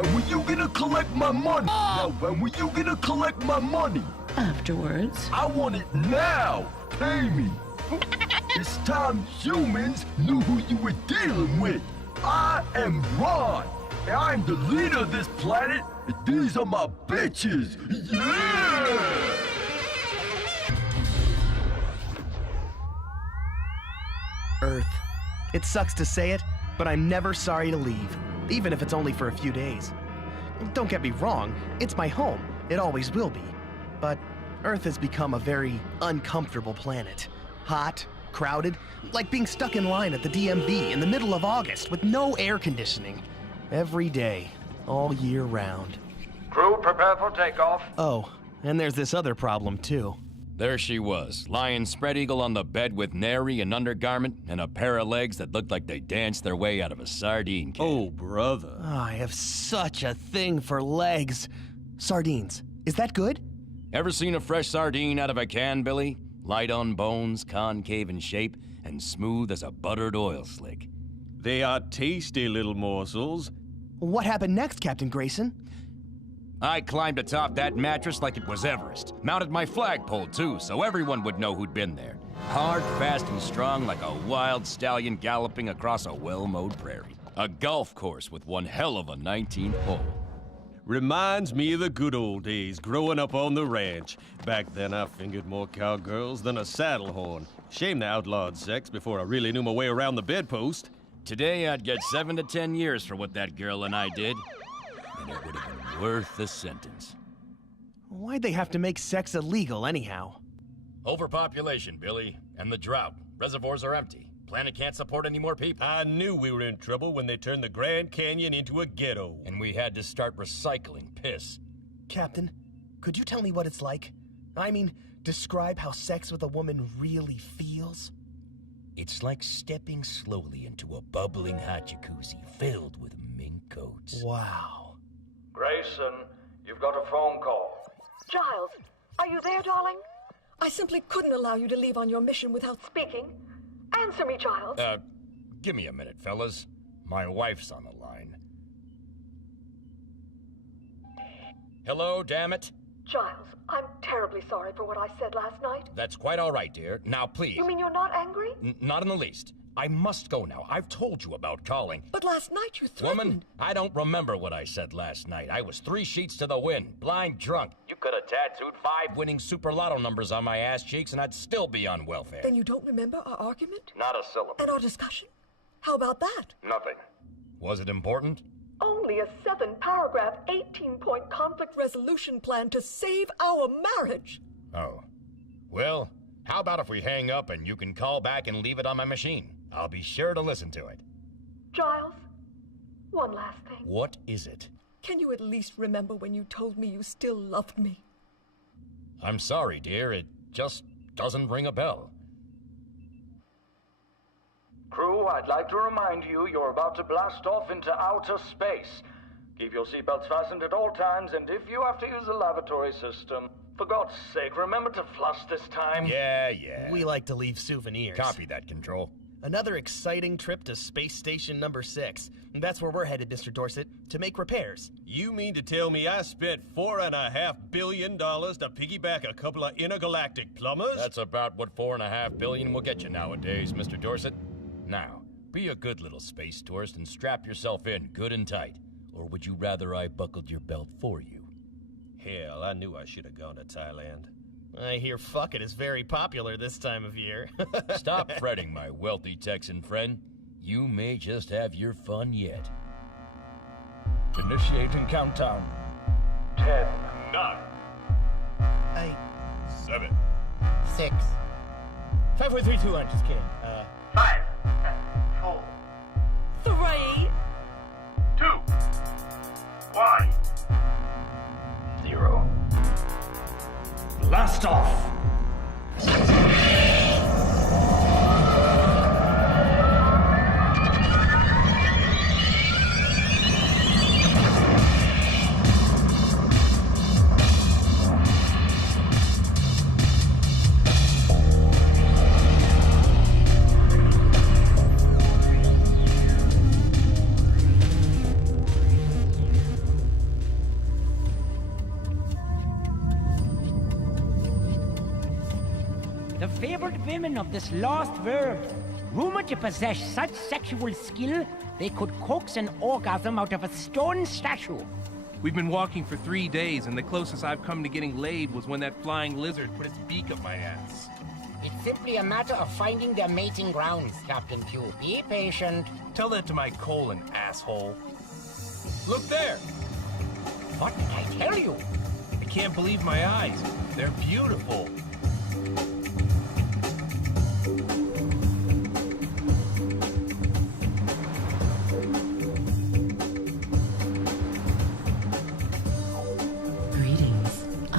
when were you gonna collect my money? Now, when were you gonna collect my money? Afterwards. I want it now! Pay me! It's time humans knew who you were dealing with. I am Ron, and I'm the leader of this planet, and these are my bitches! Yeah! Earth. It sucks to say it, but I'm never sorry to leave, even if it's only for a few days. Don't get me wrong, it's my home. It always will be. But Earth has become a very uncomfortable planet. Hot, crowded, like being stuck in line at the DMV in the middle of August with no air conditioning. Every day, all year round. Crew, prepare for takeoff. Oh, and there's this other problem too. There she was, lying spread eagle on the bed with nary an undergarment and a pair of legs that looked like they danced their way out of a sardine can. Oh, brother. Oh, I have such a thing for legs. Sardines. Is that good? Ever seen a fresh sardine out of a can, Billy? Light on bones, concave in shape, and smooth as a buttered oil slick. They are tasty little morsels. What happened next, Captain Grayson? I climbed atop that mattress like it was Everest. Mounted my flagpole, too, so everyone would know who'd been there. Hard, fast, and strong like a wild stallion galloping across a well-mowed prairie. A golf course with one hell of a 19th hole. Reminds me of the good old days, growing up on the ranch. Back then, I fingered more cowgirls than a saddle horn. Shame they outlawed sex before I really knew my way around the bedpost. Today, I'd get 7 to 10 years for what that girl and I did. And it would have been worth the sentence. Why'd they have to make sex illegal anyhow? Overpopulation, Billy, and the drought. Reservoirs are empty. Planet can't support any more people. I knew we were in trouble when they turned the Grand Canyon into a ghetto. And we had to start recycling piss. Captain, could you tell me what it's like? I mean, describe how sex with a woman really feels? It's like stepping slowly into a bubbling hot jacuzzi filled with mink coats. Wow. Grayson, you've got a phone call. Giles, are you there, darling? I simply couldn't allow you to leave on your mission without speaking. Answer me, Giles. Give me a minute, fellas. My wife's on the line. Hello, damn it. Giles, I'm terribly sorry for what I said last night. That's quite all right, dear. Now, please. You mean you're not angry? Not in the least. I must go now. I've told you about calling. But last night you threatened. Woman, I don't remember what I said last night. I was 3 sheets to the wind, blind drunk. You could have tattooed 5 winning Super Lotto numbers on my ass cheeks and I'd still be on welfare. Then you don't remember our argument? Not a syllable. And our discussion? How about that? Nothing. Was it important? Only a 7-paragraph, 18-point conflict resolution plan to save our marriage. Oh. Well, how about if we hang up and you can call back and leave it on my machine? I'll be sure to listen to it. Giles, one last thing. What is it? Can you at least remember when you told me you still loved me? I'm sorry, dear. It just doesn't ring a bell. Crew, I'd like to remind you you're about to blast off into outer space. Keep your seatbelts fastened at all times, and if you have to use the lavatory system, for God's sake, remember to flush this time. Yeah. We like to leave souvenirs. Copy that, Control. Another exciting trip to Space Station number 6. That's where we're headed, Mr. Dorset, to make repairs. You mean to tell me I spent $4.5 billion to piggyback a couple of intergalactic plumbers? That's about what $4.5 billion will get you nowadays, Mr. Dorset. Now, be a good little space tourist and strap yourself in good and tight. Or would you rather I buckled your belt for you? Hell, I knew I should have gone to Thailand. I hear fucking is very popular this time of year. Stop fretting, my wealthy Texan friend. You may just have your fun yet. Initiating countdown. 10, 9, 8, 7, 6, 5, 4, 3, 2, 1. Just kidding. 5, 4, 3, 2, 1, 0. Blast off! the fabled women of this lost world, rumored to possess such sexual skill they could coax an orgasm out of a stone statue. We've been walking for 3 days, and the closest I've come to getting laid was when that flying lizard put its beak up my ass. It's simply a matter of finding their mating grounds, Captain Q. Be patient. Tell that to my colon, asshole. Look there! What did I tell you? I can't believe my eyes. They're beautiful. Greetings. I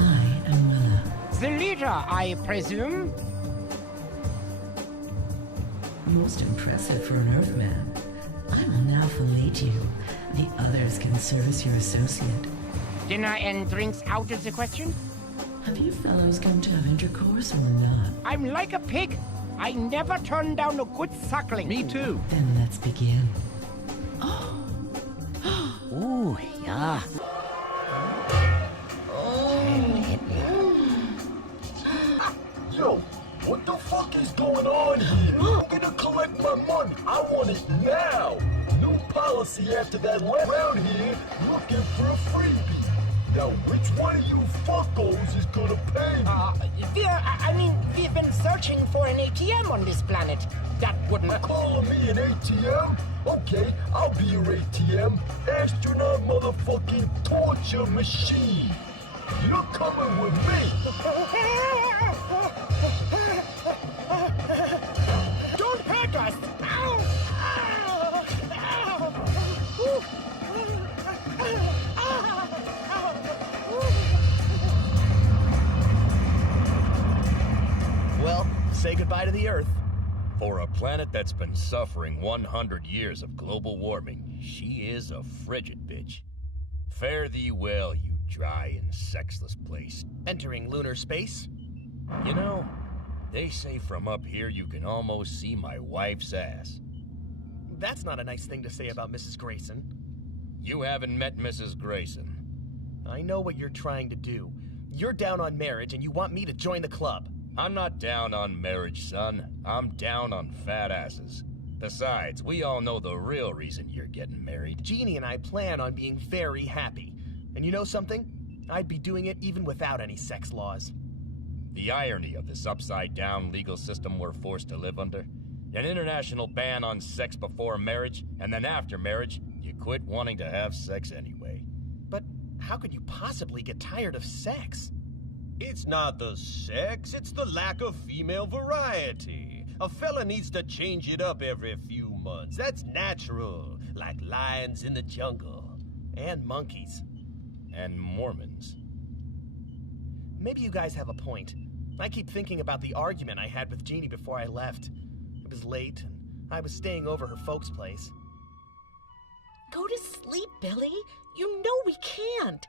am Willa. The leader, I presume? Most impressive for an Earthman. I will now fillet you. The others can serve as your associate. Dinner and drinks out of the question? Have you fellows come to have intercourse or not? I'm like a pig. I never turn down a good suckling. Me too. Then let's begin. Ooh, yeah. Yo, what the fuck is going on here? I'm gonna collect my money. I want it now. New policy after that round here, looking for a freebie. Now, which one of you fuckos is gonna pay me? We've been searching for an ATM on this planet. That wouldn't... Calling me an ATM? Okay, I'll be your ATM. Astronaut motherfucking torture machine. You're coming with me. Don't hurt us! Ow! Ow! Ow! Ooh. Well, say goodbye to the Earth. For a planet that's been suffering 100 years of global warming, she is a frigid bitch. Fare thee well, you dry and sexless place. Entering lunar space? You know, they say from up here you can almost see my wife's ass. That's not a nice thing to say about Mrs. Grayson. You haven't met Mrs. Grayson. I know what you're trying to do. You're down on marriage and you want me to join the club. I'm not down on marriage, son. I'm down on fat asses. Besides, we all know the real reason you're getting married. Jeannie and I plan on being very happy. And you know something? I'd be doing it even without any sex laws. The irony of this upside-down legal system we're forced to live under. An international ban on sex before marriage, and then after marriage, you quit wanting to have sex anyway. But how could you possibly get tired of sex? It's not the sex, it's the lack of female variety. A fella needs to change it up every few months. That's natural, like lions in the jungle. And monkeys. And Mormons. Maybe you guys have a point. I keep thinking about the argument I had with Jeannie before I left. It was late, and I was staying over her folks' place. Go to sleep, Billy. You know we can't.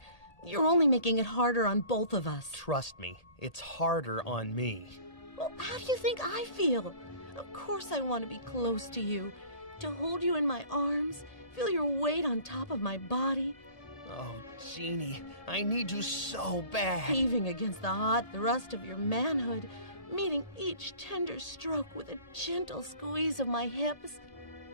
You're only making it harder on both of us. Trust me, it's harder on me. Well, how do you think I feel? Of course I want to be close to you, to hold you in my arms, feel your weight on top of my body. Oh, Jeannie, I need you so bad. Heaving against the hot thrust of your manhood, meeting each tender stroke with a gentle squeeze of my hips.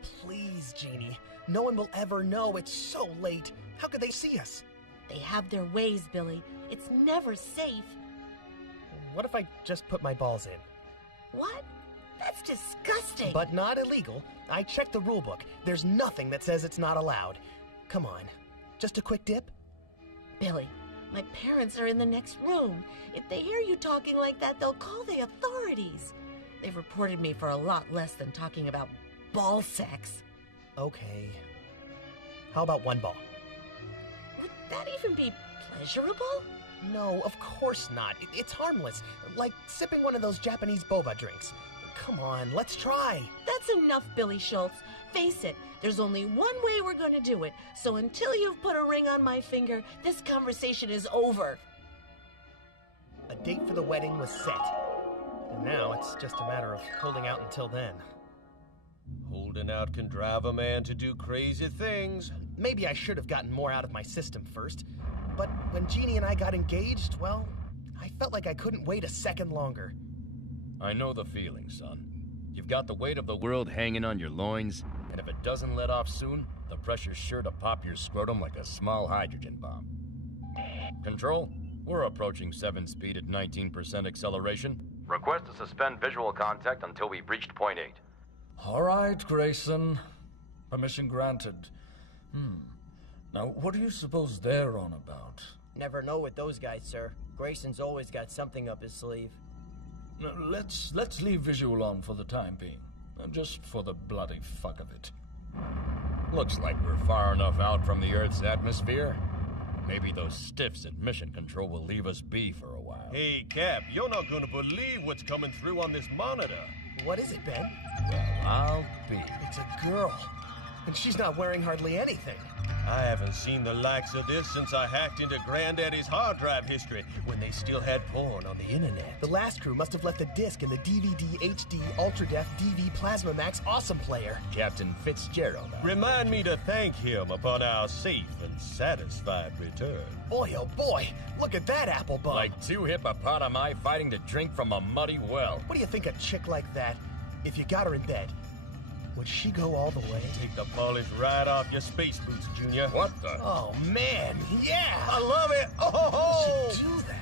Please, Jeannie, no one will ever know. It's so late. How could they see us? They have their ways, Billy. It's never safe. What if I just put my balls in? What? That's disgusting. But not illegal. I checked the rule book. There's nothing that says it's not allowed. Come on, just a quick dip? Billy, my parents are in the next room. If they hear you talking like that, they'll call the authorities. They've reported me for a lot less than talking about ball sex. Okay. How about one ball? Would that even be pleasurable? No, of course not. It's harmless. Like sipping one of those Japanese boba drinks. Come on, let's try. That's enough, Billy Schultz. Face it, there's only one way we're going to do it. So until you've put a ring on my finger, this conversation is over. A date for the wedding was set. And now it's just a matter of holding out until then. Holding out can drive a man to do crazy things. Maybe I should have gotten more out of my system first. But when Jeannie and I got engaged, well, I felt like I couldn't wait a second longer. I know the feeling, son. You've got the weight of the world hanging on your loins, and if it doesn't let off soon, the pressure's sure to pop your scrotum like a small hydrogen bomb. Control, we're approaching 7 speed at 19% acceleration. Request to suspend visual contact until we've reached point 8. All right, Grayson. Permission granted. Now, what do you suppose they're on about? Never know with those guys, sir. Grayson's always got something up his sleeve. Now, let's leave visual on for the time being. Just for the bloody fuck of it. Looks like we're far enough out from the Earth's atmosphere. Maybe those stiffs at Mission Control will leave us be for a while. Hey, Cap, you're not gonna believe what's coming through on this monitor. What is it, Ben? Well, I'll be. It's a girl. And she's not wearing hardly anything. I haven't seen the likes of this since I hacked into Granddaddy's hard drive history when they still had porn on the internet. The last crew must have left a disc in the DVD HD Ultra Def DV Plasma Max Awesome Player. Captain Fitzgerald. Remind me to thank him upon our safe and satisfied return. Boy, oh boy, look at that apple bum. Like 2 hippopotami fighting to drink from a muddy well. What do you think a chick like that, if you got her in bed, would she go all the way? Take the polish right off your space boots, Junior. What the? Oh, man, yeah! I love it! Oh! She'd do that.